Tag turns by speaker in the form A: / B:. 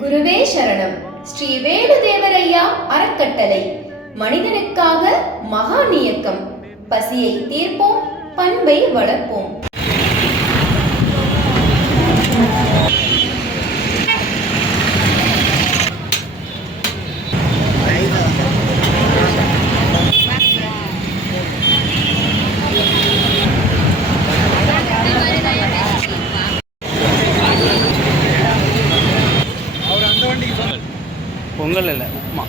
A: குருவே சரணம். ஸ்ரீ வேணுதேவரையா அறக்கட்டளை. மனிதனுக்காக மகான் இயக்கம் பசியை தீர்ப்போம் பண்பை வளர்ப்போம்.
B: பொங்கல் இல்லை உப்புமா